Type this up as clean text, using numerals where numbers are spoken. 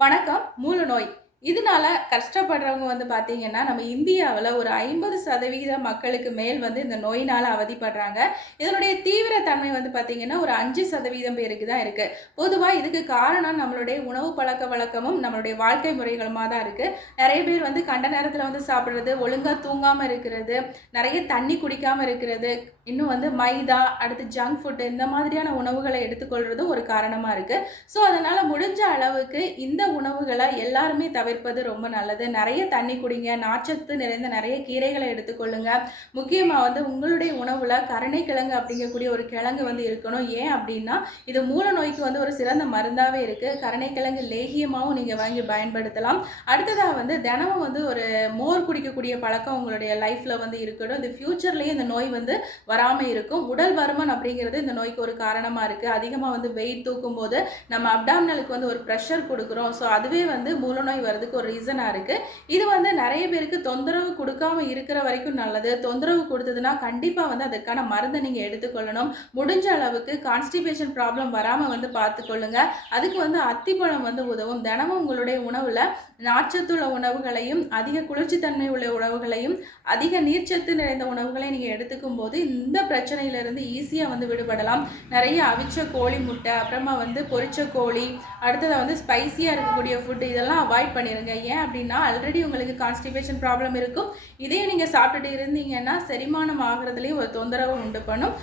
வணக்கம். மூலநோய். இதனால கஷ்டப்படுறவங்க பார்த்தீங்கன்னா, நம்ம இந்தியாவுல ஒரு 50% மக்களுக்கு மேல் இந்த நோயினால அவதிப்படுறாங்க. இதனுடைய தீவிர தன்மை பார்த்தீங்கன்னா, ஒரு 5% பேருக்கு தான் இருக்கு. பொதுவா இதுக்கு காரணம் நம்மளுடைய உணவு பழக்கவழக்கமும், நம்மளுடைய வாழ்க்கை முறைகளுமா தான் இருக்கு. நெறைய பேர் கண்ட நேரத்தில சாப்பிடுறது, ஒழுங்கா தூங்காம இருக்கிறது, நெறைய தண்ணி குடிக்காம இருக்கிறது, இன்னும் மைதா, அடுத்து ஜங்க் ஃபுட் இந்த மாதிரியான உணவுகளை எடுத்துக்கொள்றதும் ஒரு காரணமா இருக்கு. ஸோ, அதனால முடிஞ்ச அளவுக்கு இந்த உணவுகள எல்லாருமே தவிர்ப்பது ரொம்ப நல்லது. நெறைய தண்ணி குடிங்க, நார்ச்சத்து நிறைந்த நெறைய கீரைகள எடுத்துக்கொள்ளுங்க. முக்கியமா உங்களுடைய உணவுல கருணைக்கிழங்கு அப்படிங்கக்கூடிய ஒரு கிழங்கு இருக்கணும். ஏன் அப்படின்னா, இது மூல நோய்க்கு ஒரு சிறந்த மருந்தாவே இருக்கு. கருணைக்கிழங்கு லேகியமாவும் நீங்க வாங்கி பயன்படுத்தலாம். அடுத்ததா தினமும் ஒரு மோர் குடிக்கக்கூடிய பழக்கம் உங்களுடைய லைஃப்ல இருக்கணும். இந்த ஃபியூச்சர்லயும் இந்த நோய் வராம இருக்கும். உடல் பருமன் அப்படிங்கிறது இந்த நோய்க்கு ஒரு காரணமா இருக்கு. அதிகமா வெயிட் தூக்கும்போது நம்ம அப்டாமினலுக்கு ஒரு பிரஷர் குடுக்குறோம். ஸோ அதுவே மூலநோய் வரதுக்கு ஒரு ரீசனா இருக்கு. இது நெறைய பேருக்கு தொந்தரவு குடுக்காம இருக்கிற வரைக்கும் நல்லது. தொந்தரவு குடுத்ததுன்னா கண்டிப்பா அதுக்கான மருந்த நீங்க எடுத்துக்கொள்ளணும். முடிஞ்ச அளவுக்கு கான்ஸ்டிபேஷன் ப்ராப்ளம் வராம பார்த்துக்கொள்ளுங்க. அதுக்கு அத்திப்பழம் உதவும். தினமும் உங்களுடைய உணவுல நார்ச்சத்துள்ள உணவுகளையும், அதிக குளிர்ச்சித்தன்மை உள்ள உணவுகளையும், அதிக நீர்ச்சத்து நிறைந்த உணவுகளையும் நீங்க எடுத்துக்கும்போது இந்த பிரச்சனையிலிருந்து ஈஸியா விடுபடலாம். நெறைய அவிச்ச கோழி முட்டை, அப்புறமா பொரிச்ச கோழி, அடுத்ததா ஸ்பைசியா இருக்கக்கூடிய ஃபுட் இதெல்லாம் அவாய்ட் பண்ணிருங்க. ஏன் அப்படின்னா, ஆல்ரெடி உங்களுக்கு கான்ஸ்டிபேஷன் ப்ராப்ளம் இருக்கும். இதையும் நீங்க சாப்பிட்டுட்டு இருந்தீங்கன்னா, செரிமானம் ஆகுறதுலயும் ஒரு தொந்தரவு உண்டு பண்ணும்.